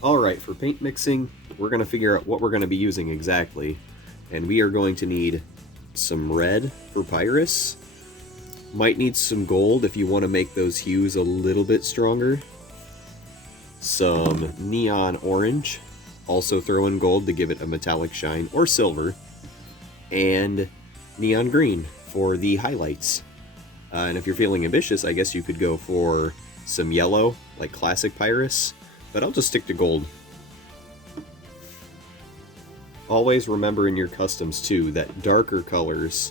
Alright, for paint mixing, we're going to figure out what we're going to be using exactly. And we are going to need some red for Pyrus. Might need some gold if you want to make those hues a little bit stronger. Some neon orange. Also throw in gold to give it a metallic shine, or silver. And neon green for the highlights. And if you're feeling ambitious, I guess you could go for some yellow, like classic Pyrus. But I'll just stick to gold. Always remember in your customs, too, that darker colors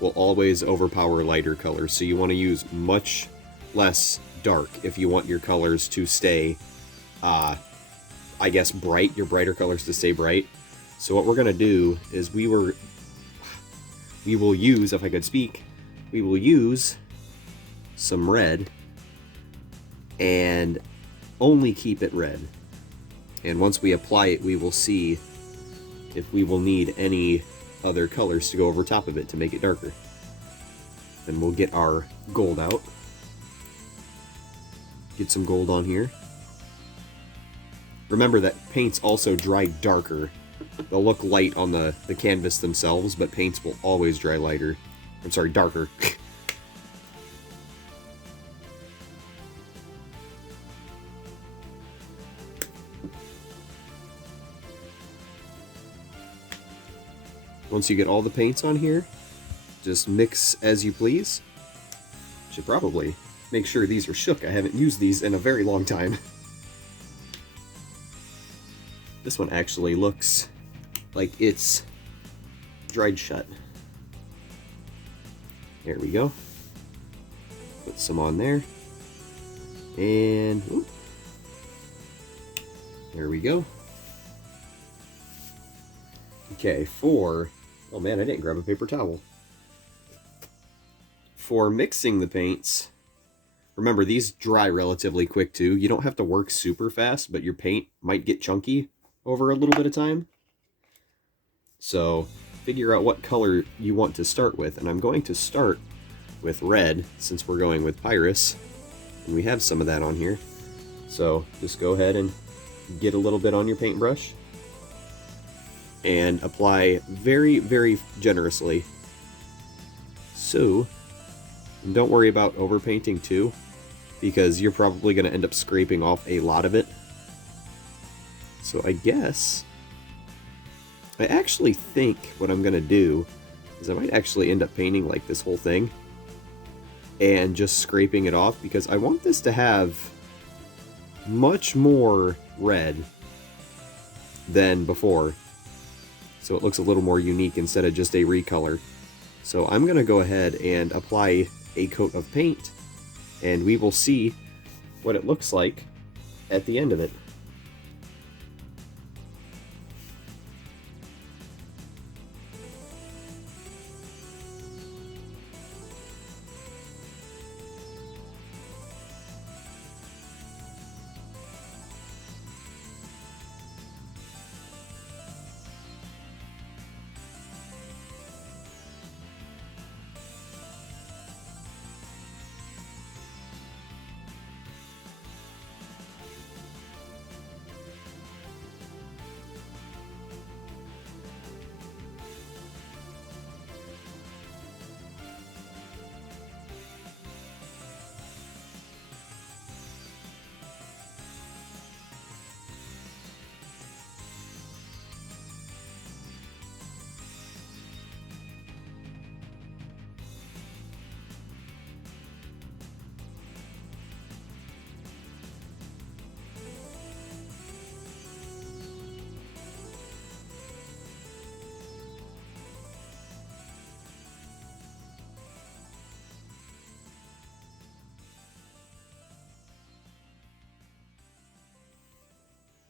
will always overpower lighter colors. So you want to use much less dark if you want your colors to stay, I guess, bright. Your brighter colors to stay bright. So what we're going to do is we will use, if I could speak, we will use some red and only keep it red. And once we apply it, we will see if we will need any other colors to go over top of it to make it darker. Then we'll get our gold out. Get some gold on here. Remember that paints also dry darker. They'll look light on the canvas themselves, but paints will always dry lighter. I'm sorry, darker. Once you get all the paints on here, just mix as you please. Should probably make sure these are shook. I haven't used these in a very long time. This one actually looks like it's dried shut. There we go. Put some on there. And ooh, there we go. Okay, oh man, I didn't grab a paper towel. For mixing the paints, remember these dry relatively quick too. You don't have to work super fast, but your paint might get chunky over a little bit of time. So figure out what color you want to start with, and I'm going to start with red since we're going with Pyrus, and we have some of that on here. So just go ahead and get a little bit on your paintbrush and apply very, very generously. So, and don't worry about overpainting too, because you're probably going to end up scraping off a lot of it. So I guess, I actually think what I'm going to do is I might actually end up painting like this whole thing and just scraping it off, because I want this to have much more red than before. So it looks a little more unique instead of just a recolor. So I'm going to go ahead and apply a coat of paint, and we will see what it looks like at the end of it.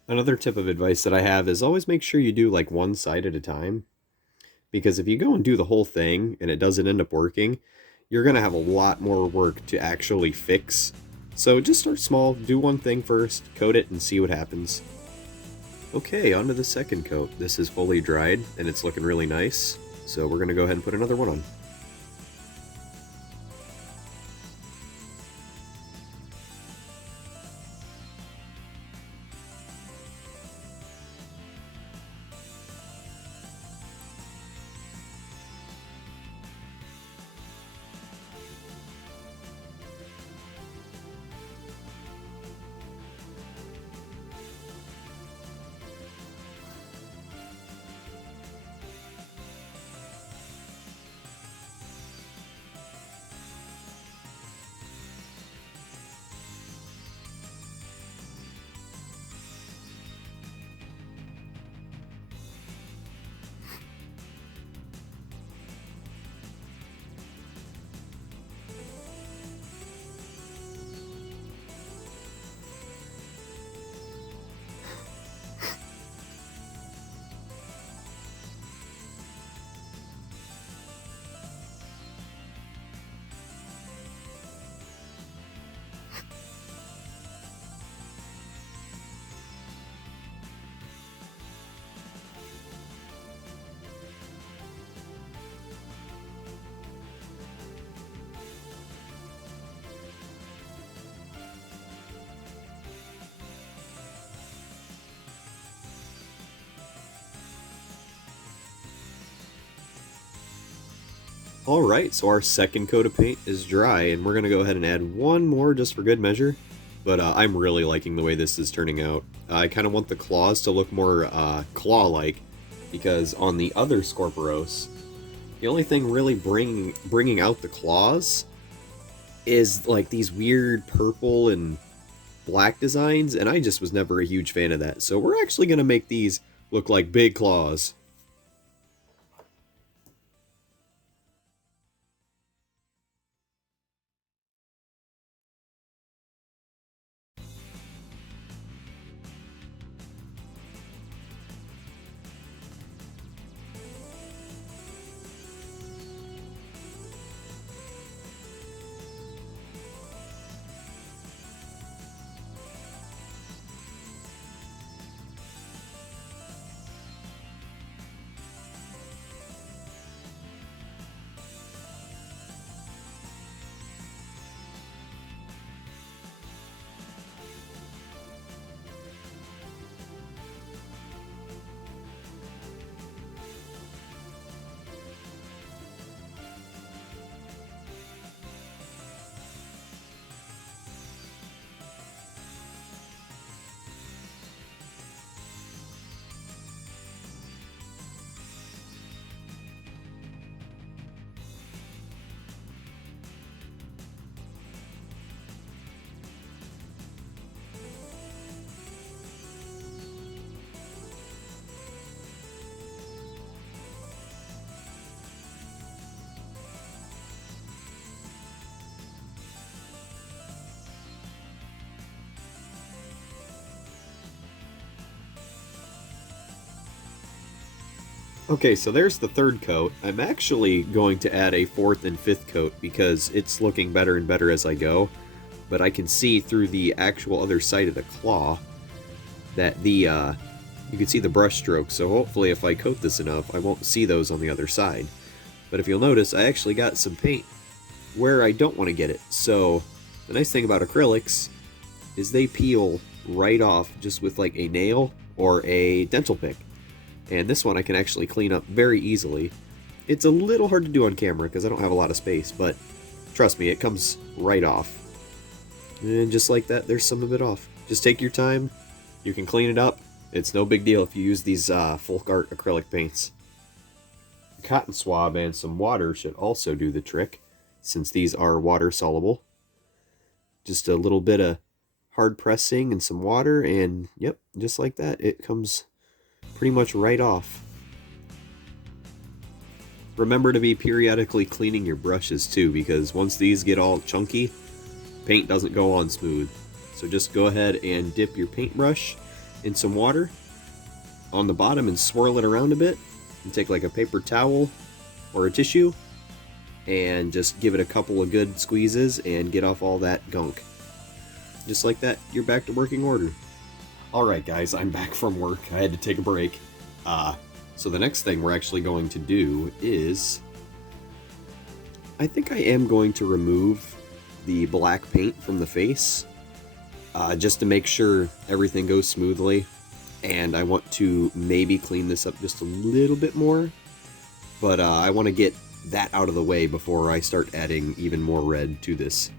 Another tip of advice that I have is always make sure you do like one side at a time. Because if you go and do the whole thing and it doesn't end up working, you're going to have a lot more work to actually fix. So just start small, do one thing first, coat it, and see what happens. Okay, on to the second coat. This is fully dried and it's looking really nice. So we're going to go ahead and put another one on. Alright, so our second coat of paint is dry, and we're going to go ahead and add one more just for good measure. But I'm really liking the way this is turning out. I kind of want the claws to look more claw-like, because on the other Skorporos, the only thing really bringing out the claws is like these weird purple and black designs, and I just was never a huge fan of that. So we're actually going to make these look like big claws. Okay, so there's the third coat. I'm actually going to add a fourth and fifth coat because it's looking better and better as I go. But I can see through the actual other side of the claw that you can see the brush strokes, so hopefully if I coat this enough, I won't see those on the other side. But if you'll notice, I actually got some paint where I don't want to get it. So the nice thing about acrylics is they peel right off just with like a nail or a dental pick. And this one I can actually clean up very easily. It's a little hard to do on camera because I don't have a lot of space, but trust me, it comes right off. And just like that, there's some of it off. Just take your time. You can clean it up. It's no big deal if you use these folk art acrylic paints. A cotton swab and some water should also do the trick, since these are water soluble. Just a little bit of hard pressing and some water, and yep, just like that, it comes pretty much right off. Remember to be periodically cleaning your brushes too, because once these get all chunky, paint doesn't go on smooth. So just go ahead and dip your paintbrush in some water on the bottom and swirl it around a bit, and take like a paper towel or a tissue and just give it a couple of good squeezes and get off all that gunk. Just like that, you're back to working order. Alright guys, I'm back from work. I had to take a break. So the next thing we're actually going to do is, I think I am going to remove the black paint from the face, just to make sure everything goes smoothly. And I want to maybe clean this up just a little bit more, but I want to get that out of the way before I start adding even more red to this.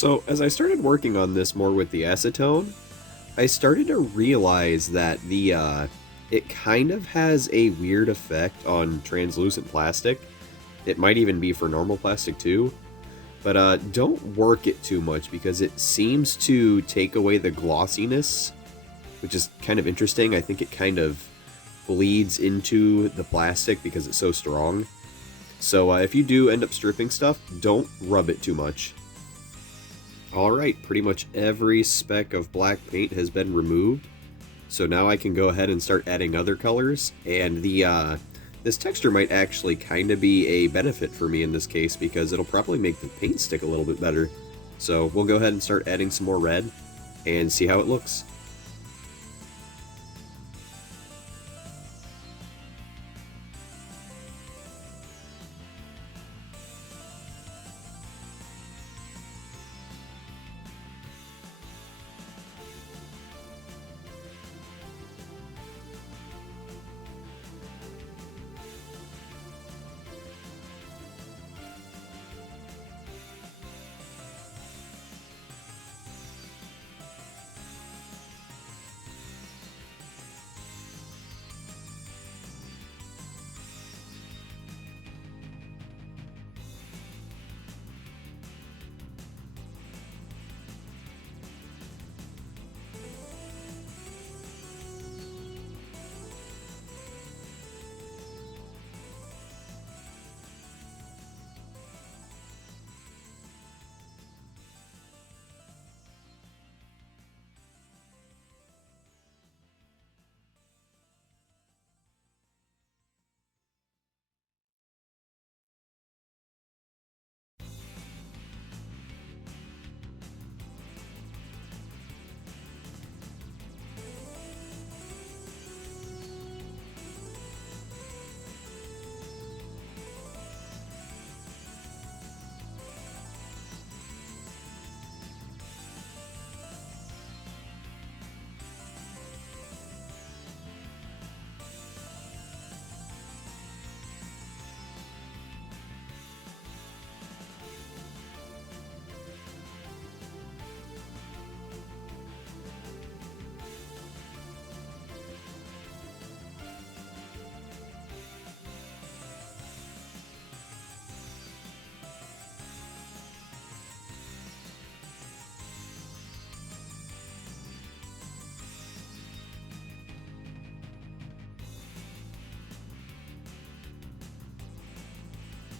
So as I started working on this more with the acetone, I started to realize that it kind of has a weird effect on translucent plastic. It might even be for normal plastic too. But don't work it too much because it seems to take away the glossiness, which is kind of interesting. I think it kind of bleeds into the plastic because it's so strong. So if you do end up stripping stuff, don't rub it too much. Alright, pretty much every speck of black paint has been removed. So now I can go ahead and start adding other colors, and this texture might actually kind of be a benefit for me in this case because it'll probably make the paint stick a little bit better. So we'll go ahead and start adding some more red and see how it looks.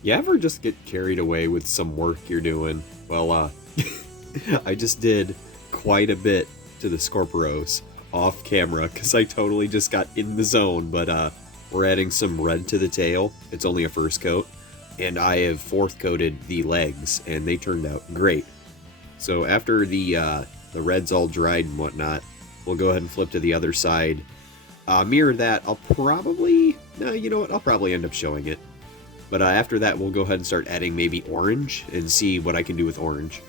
You ever just get carried away with some work you're doing? Well, I just did quite a bit to the Skorporos off camera because I totally just got in the zone, but we're adding some red to the tail. It's only a first coat, and I have fourth coated the legs, and they turned out great. So after the red's all dried and whatnot, we'll go ahead and flip to the other side. Mirror that, I'll probably... No, you know what? I'll probably end up showing it. But after that, we'll go ahead and start adding maybe orange and see what I can do with orange.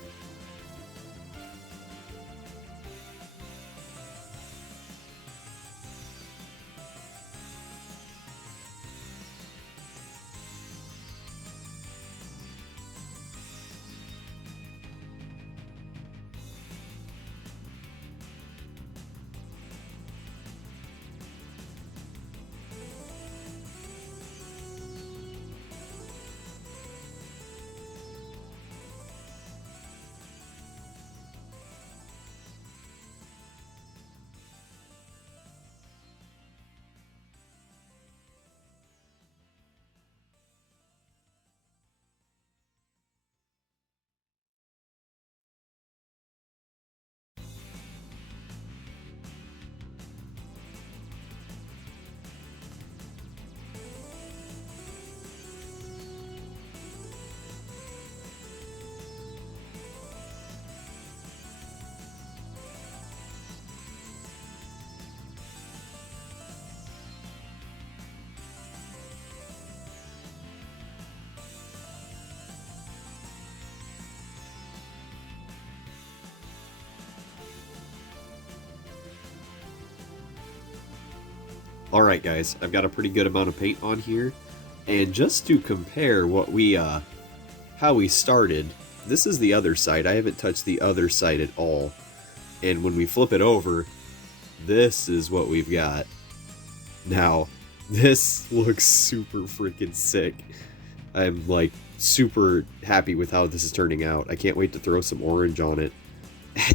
Alright guys, I've got a pretty good amount of paint on here, and just to compare what we, how we started, this is the other side. I haven't touched the other side at all. And when we flip it over, this is what we've got. Now, this looks super freaking sick. I'm like super happy with how this is turning out. I can't wait to throw some orange on it.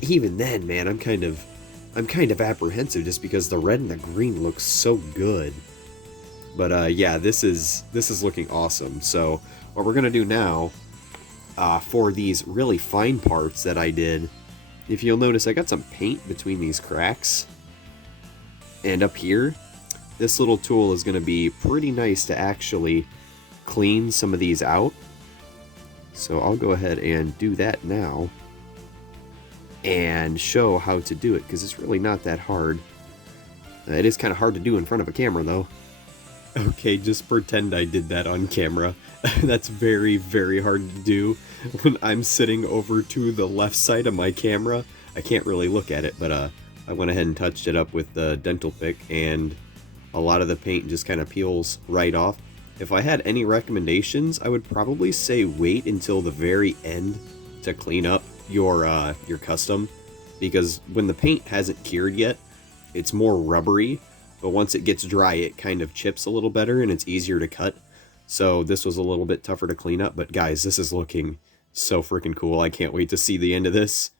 Even then, man, I'm kind of apprehensive just because the red and the green look so good. But yeah, this is looking awesome. So what we're gonna do now, for these really fine parts that I did, if you'll notice, I got some paint between these cracks. And up here, this little tool is gonna be pretty nice to actually clean some of these out. So I'll go ahead and do that now and show how to do it, because it's really not that hard. It is kind of hard to do in front of a camera though. Okay, just pretend I did that on camera. That's very, very hard to do when I'm sitting over to the left side of my camera. I can't really look at it, but I went ahead and touched it up with the dental pick, and a lot of the paint just kind of peels right off. If I had any recommendations, I would probably say wait until the very end to clean up your custom, because when the paint hasn't cured yet, it's more rubbery, but once it gets dry, it kind of chips a little better and it's easier to cut. So this was a little bit tougher to clean up, but guys, this is looking so freaking cool. I can't wait to see the end of this.